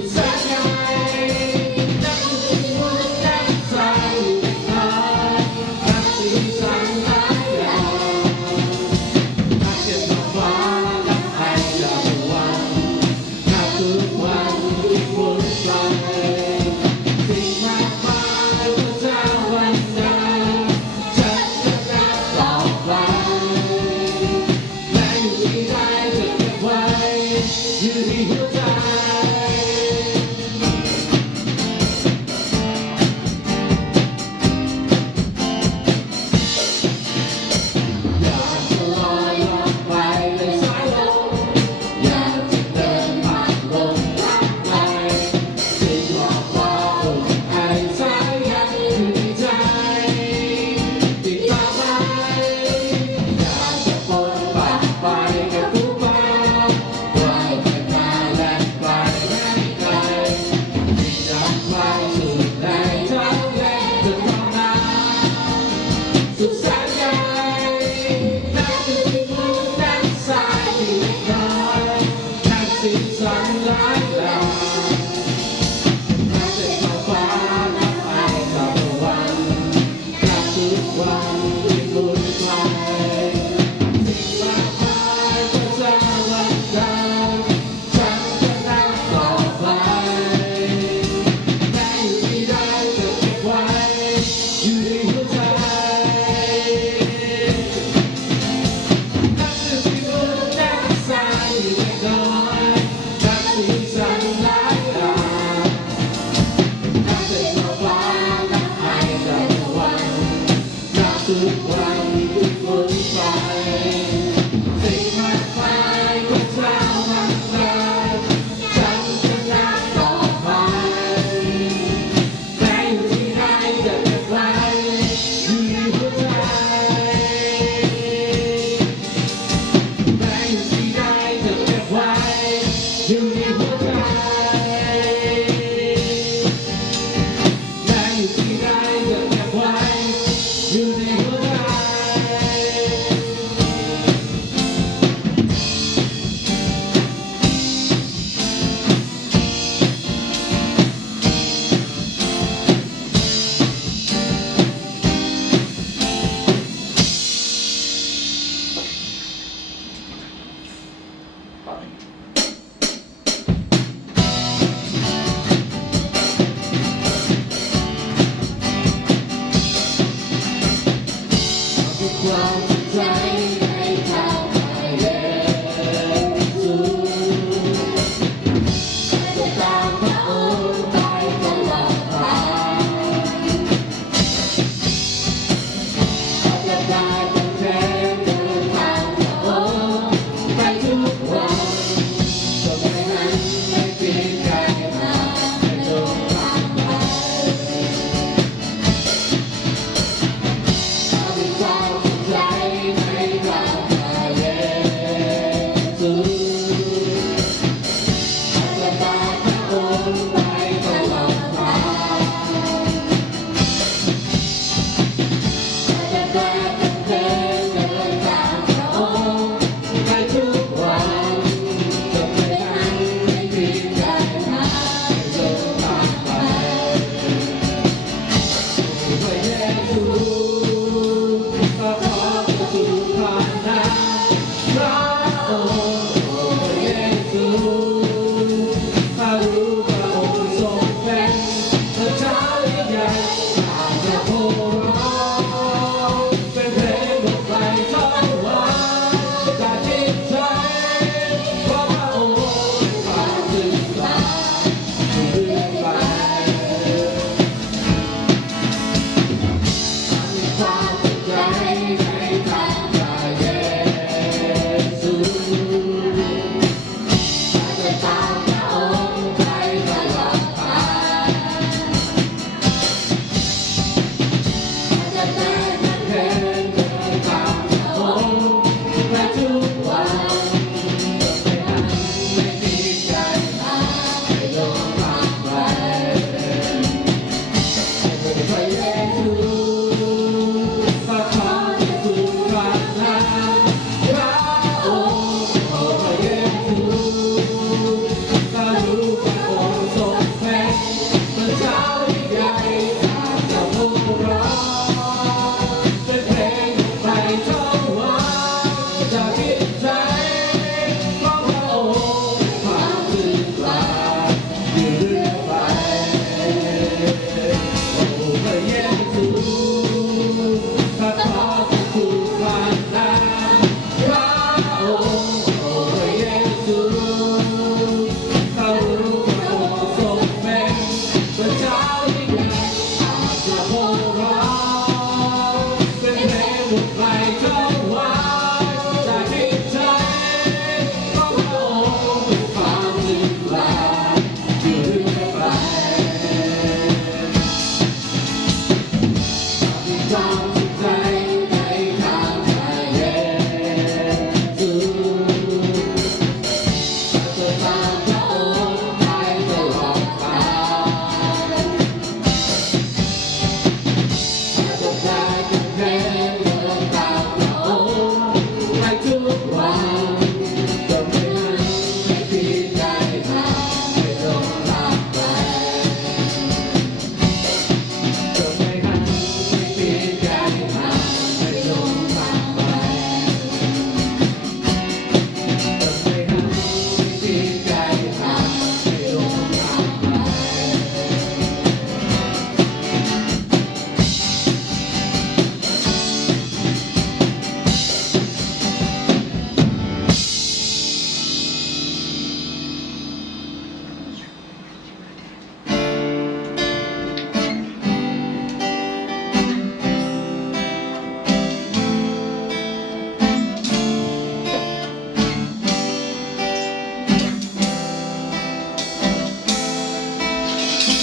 ดแสนไกลนักที่หัวใจใส่หายนักที่สั่งหายยาวนักเก็บความฝันนักให้จากวันนักทุกวันที่วุ่นวายสิ่งมากมายว่าจะวันใดฉันจะนับต่อไปและอยู่ที่ใดจะเก็บไว้อยู่ที่หัวใจ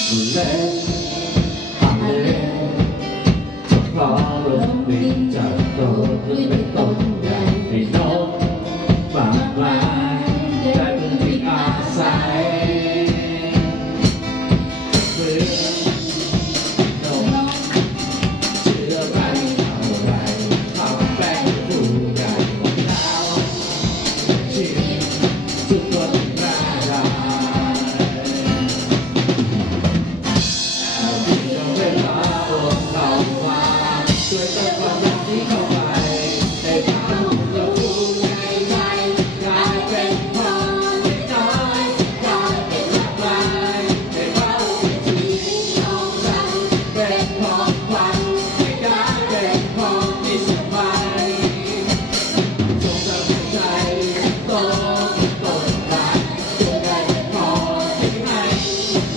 มันเล็กเล็กเพราะรถบินจากโตขึ้นเป็นต้นใหญ่ให้นกมากมายได้พื้นที่อาศัยเพื่อนกเชื่อไรอะไรทำแป้งผู้ใหญ่ของเราชีวิตทุกคนน่ารักเวลาโอนเข้ามาช่วยเติมความรักที่เข้าไปให้เขาเราดูในใจกลายเป็นพอเล็กน้อยกลายเป็นมากมายให้เขาเป็นชีวิตของฉันเป็นของขวัญให้กลายเป็นของที่สบายจงทำให้ใจโตต้นไม้จงได้เป็นพอที่ให้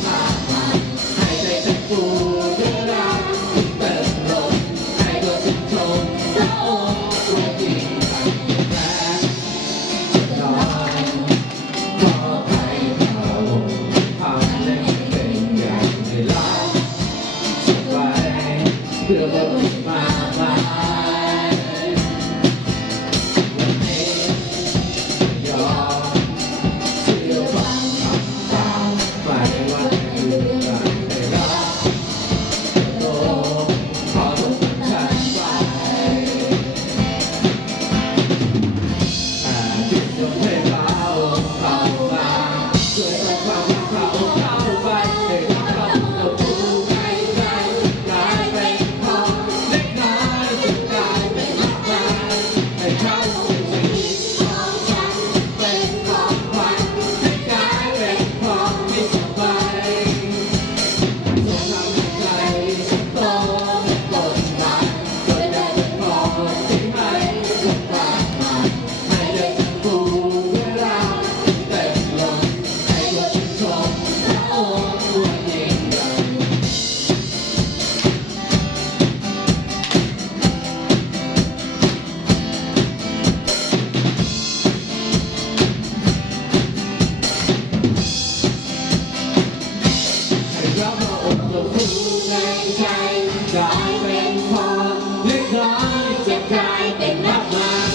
มากมายให้ใจฉันฟูด้วยรักเติมลมให้ตัวฉันชมพระองค์ด้วยยิ่งใหญ่แม้จะน้อยขอให้พระองค์ทำให้เป็นใหญ่ในรักสุดไว้เพื่อลดมากมายวันนี้ยอมเชื่อฟังคำตามไม่ว่าจะคือการได้รักโลกขอทุกฉันไปจึงยกให้เราเข้ามาช่วยส่งความรักเราเข้าไปให้รักเราผู้ให้ใจกลายเป็นของเล็กน้อยจนกลายเป็นมากมายให้เขาเป็นชีวิตของฉันเป็นของขวัญให้กลายเป็นของที่สบายจงทำให้ใจฉันโตเป็นต้นไม้จนได้เป็นของที่ไม่สบายให้ได้ฉันฟูด้วยรักเต็มล้นให้ตัวฉันชมพระองค์ด้วยยิ่งใหญ่ให้เรามาอบรมผู้ในใจกลายเป็นพอเล็กน้อยจะกลายเป็นมากมาย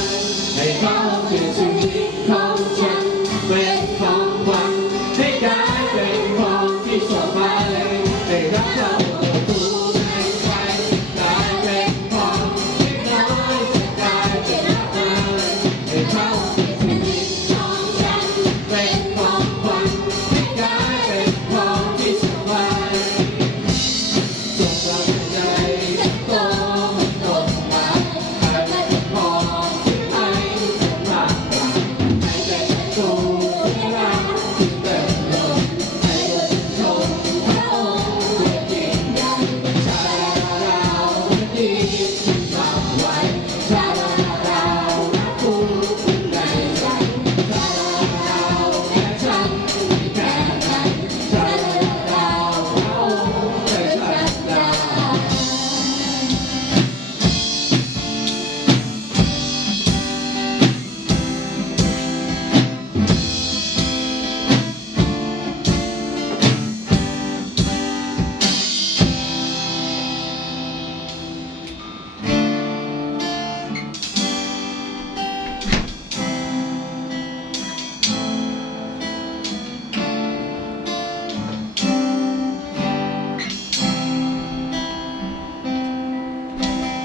ให้เขาคือชีวิตของฉันเป็นของขวัญให้กลายเป็นของที่สบายให้รักเราผู้ในใจกลายเป็นพอเล็กน้อยจะกลายเป็นมากมายให้เขาคือชีวิตของฉันเป็นของขวัญให้กลายเป็นของที่สบายจงรักใจฉันโตเป็นต้นไม้ให้ได้เป็นพอที่ให้มากมายให้ใจฉันฟูด้วยรักที่เต็มล้นให้ตัวฉันชมพระองค์ด้วยยิ่งใหญ่ชาลาลาดีฉันทำไว้ชาลาลารักผู้ในใจชาลาลาแม้ฉันมีแค่ไหนชาลาลาพระองค์ได้ฉันได้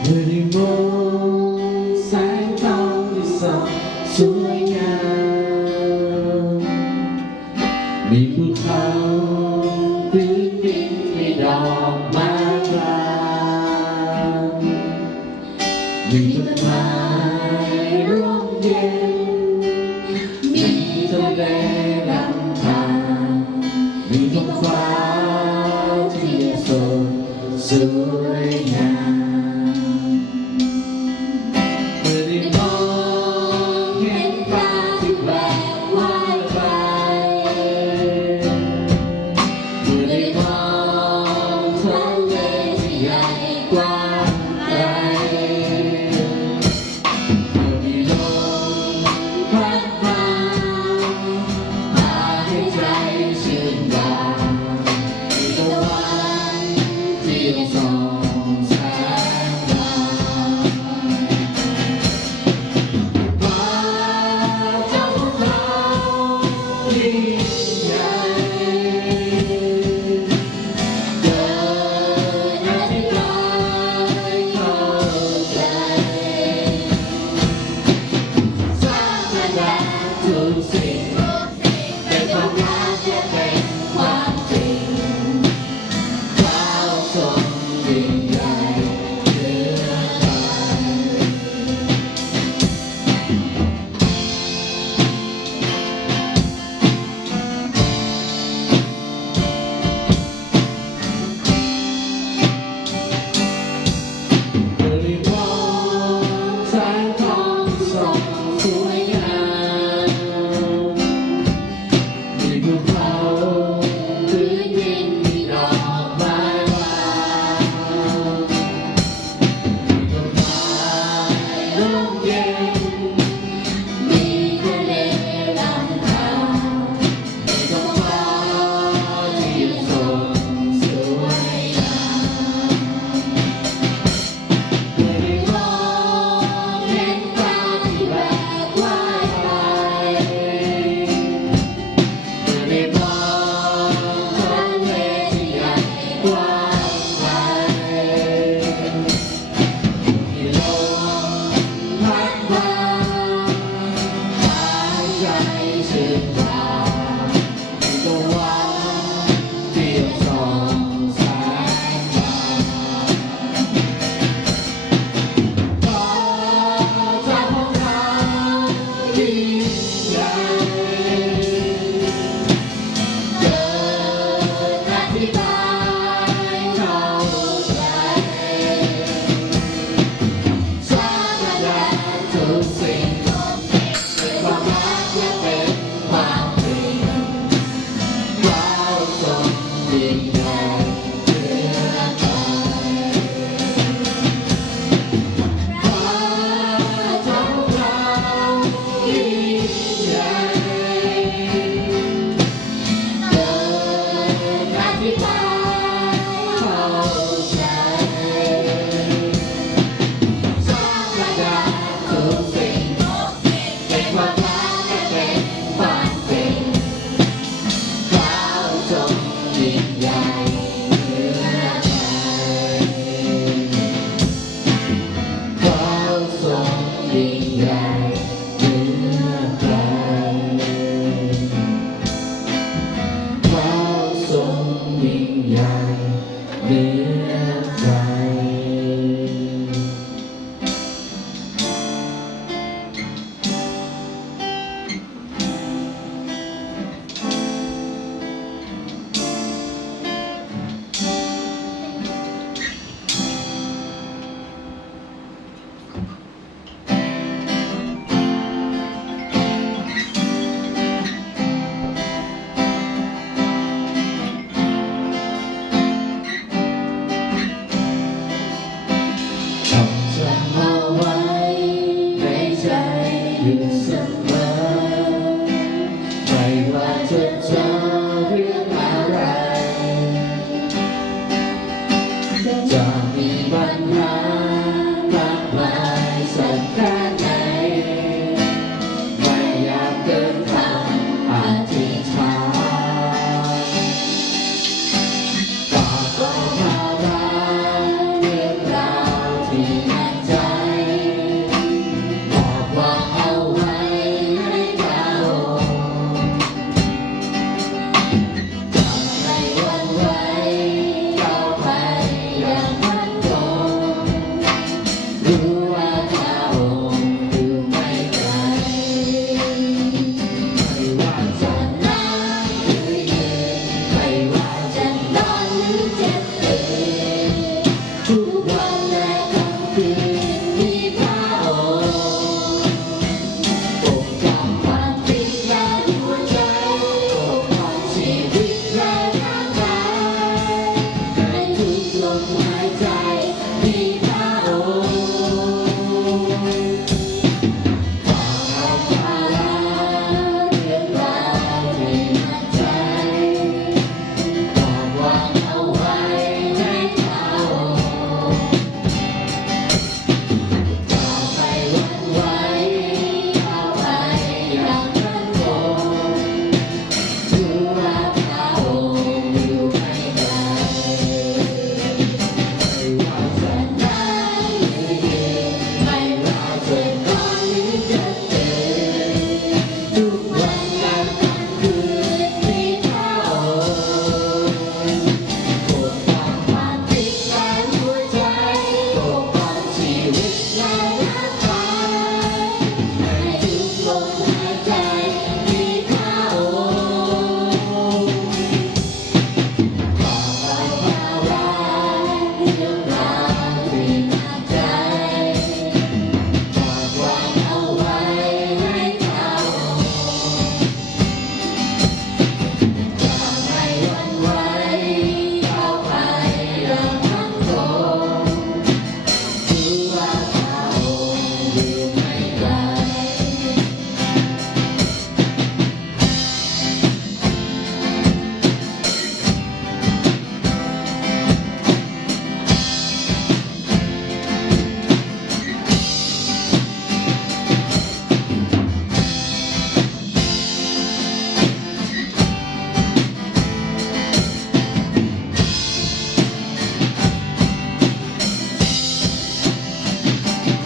เมื่อได้มองแสงทองที่ส่องสวยงามมีภูเขาพื้นดินมีดอกไม้กลางมีต้นไม้ร่มเย็นมีทะเลลำธารมีท้องฟ้าที่สดสวยงาม เมื่อได้มองเห็นฟ้าที่แปลกว่ายไปเมื่อได้มองทะเลที่ใหญ่กว้างไกลเมื่อมีลมพัดมาพาให้ใจชื่นบานมีต้นไม้ ยิ่งใหญ่เหนือใครฟ้าทั้งเรายิ่งใหญ่เดินอธิบายเข้าใจสร้างรายได้ทุกสิ่งเป็นความรักและเป็นฝันจริงเขาทรงยิ่งใหญ่เหนือใครเขาทรงยิ่งใหญ่เหนือใครเขาทรงยิ่งใหญ่เหนือใครจำเอาไว้ในใจอยู่เสมอไม่ว่าจะเจอเรื่องอะไรจะมีปัญหามากมายสักแค่ไหนไม่อยากเกินคำอธิษฐานฝากก็มารักเรื่องราวที่หนักใจบอกว่าเอาไว้ให้เขาจะไม่หวั่นไหวก้าวไปอย่างมั่นคงรู้ว่าเขาอยู่ไม่ไกลไม่ว่าจะนั่งหรือยืนไม่ว่าจะนอนหรือจะตื่นทุกวันและค่ำคืนมีพระองค์ปกป้องความคิดและหัวใจปกป้องชีวิตและร่างกายในทุกลมหายใจมีพระองค์ฝากเอาภาระเรื่องราวที่หนักใจบอกวางเอาไว้ให้เขาจะไม่หวั่นไหวก้าวไปอย่างมั่นคงรู้ว่าพระองค์อยู่ไม่ไกลไม่ว่าจะนั่งหรือยืนไม่ว่าจะนอนหรือจะตื่นทุกวันและค่ำคืนมีพระองค์ปกป้องความคิดและหัวใจปกป้องชีวิตและร่างกายในทุกลมหายใจมีพระองค์ฝากเอาภาระเรื่องราวที่หนักใจบอกวางเอาไว้ให้เขาจะไม่หวั่นไหวก้าวไปอย่างมั่นคงรู้ว่าพระองค์อยู่ไม่ไกล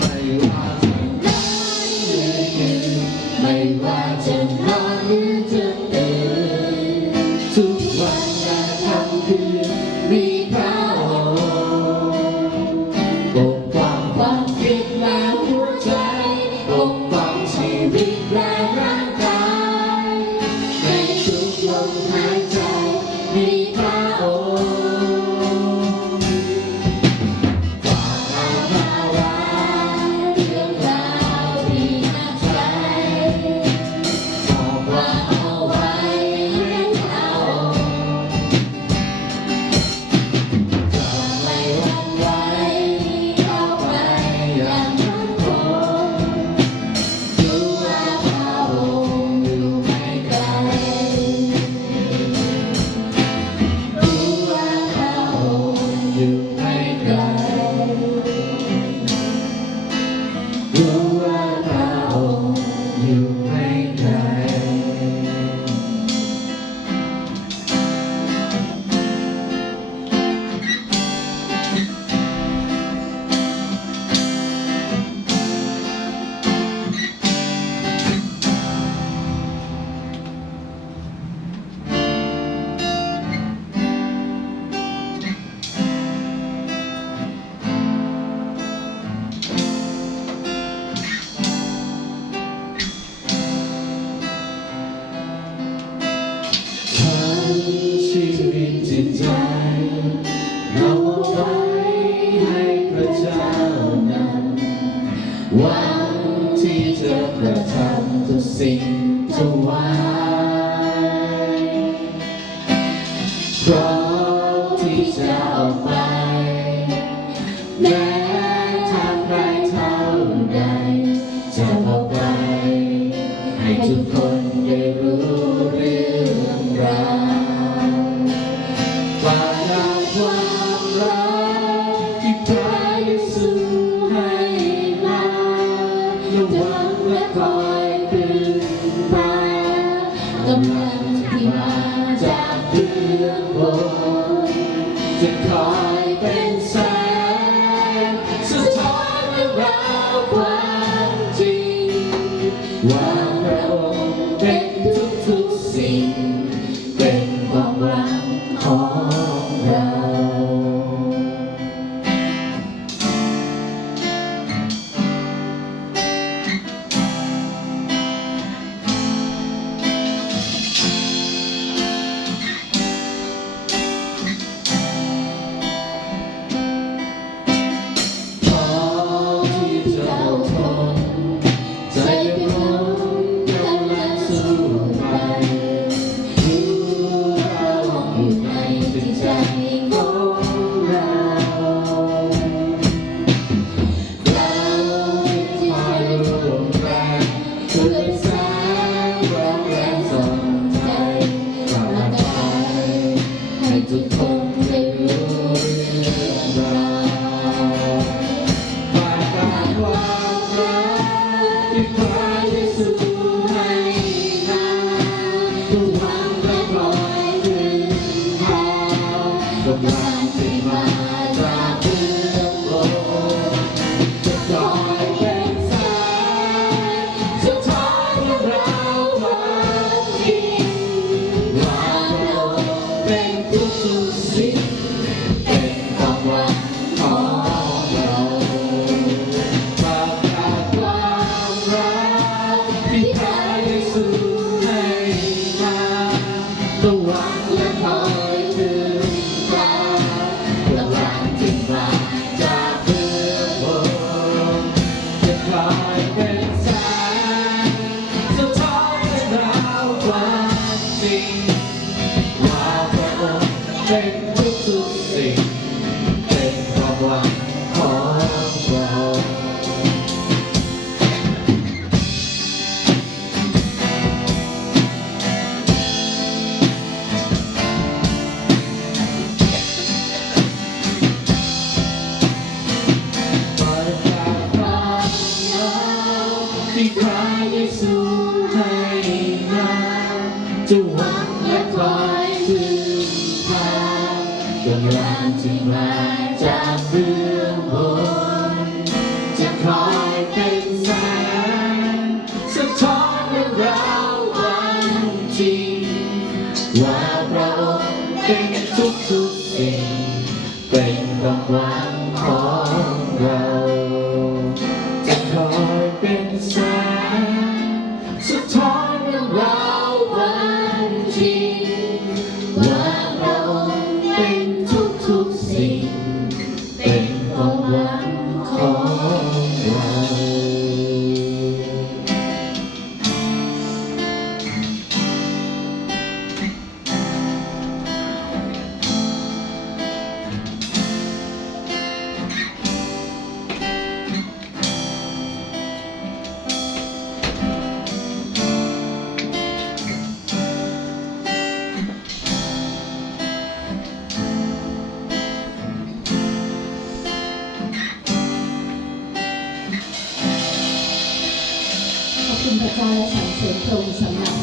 ไม่ว่าจะนั่งหรือยืนไม่ว่าจะนอนหรือจะตื่นทุกวันและค่ำคืนมีพระองค์ปกป้องความคิดและหัวใจปกป้องชีวิตและร่างกายในทุกลมหายใจมีพระองค์ฝากเอาภาระเรื่องราวที่หนักใจบอกว่าเอาไว้ให้เขา พร้อมที่จะออกไปแม้ทางไกลเท่าใดจะบอกไปให้ทุกคนได้รู้เรื่องราวความรักความรักที่พระเยซูให้มาระวังและคอยพึ่งพากำลังที่มาจากเบื้องบนจะคอยเป็นแสงสะท้อนเรื่องราวความจริงว่าพระองค์เป็นทุกๆสิ่งเป็นความหวังของเรา พอที่จะอดทนใจเป็นคนกำลังสู้ไปรู้เราอยู่ในจิตใจของเราที่คอยร่วมแรงเพื่อเป็นแสงรองแรงส่องใจกลับมาไปให้ทุกคนได้รู้เรื่องราว ความรักที่พระเยซูให้มาทุกวันและคอยพึ่งพากำลังที่มาจากเบื้องบนจะคอยเป็นแสงสะท้อนเรื่องราวความจริงว่าพระองค์เป็นทุกๆสิ่งเป็นความหวังของเรา ที่พระเยซูให้มาระวังและคอยถึงพากำลังที่มาจากเบื้องบนจะคอยเป็นแสงสะท้อนเรื่องราวความจริงว่าพระองค์เป็นทุกๆสิ่งเป็นความหวังของเรา ที่พระเยซูให้มาจะหวังและคอยพึ่งพากำลังที่มาจากเบื้องบนจะคอยเป็นแสงสะท้อนเรื่องราวความจริงว่าพระองค์เป็นทุกๆสิ่งเป็นความหวังของเราจะคอยเป็นแสงสะท้อนเรื่องราวความจริงว่าพระองค์เป็นทุกๆสิ่งเป็นความหวังของเรา ขอบคุณพระเจ้าและสรรเสริญพระองค์สำหรับ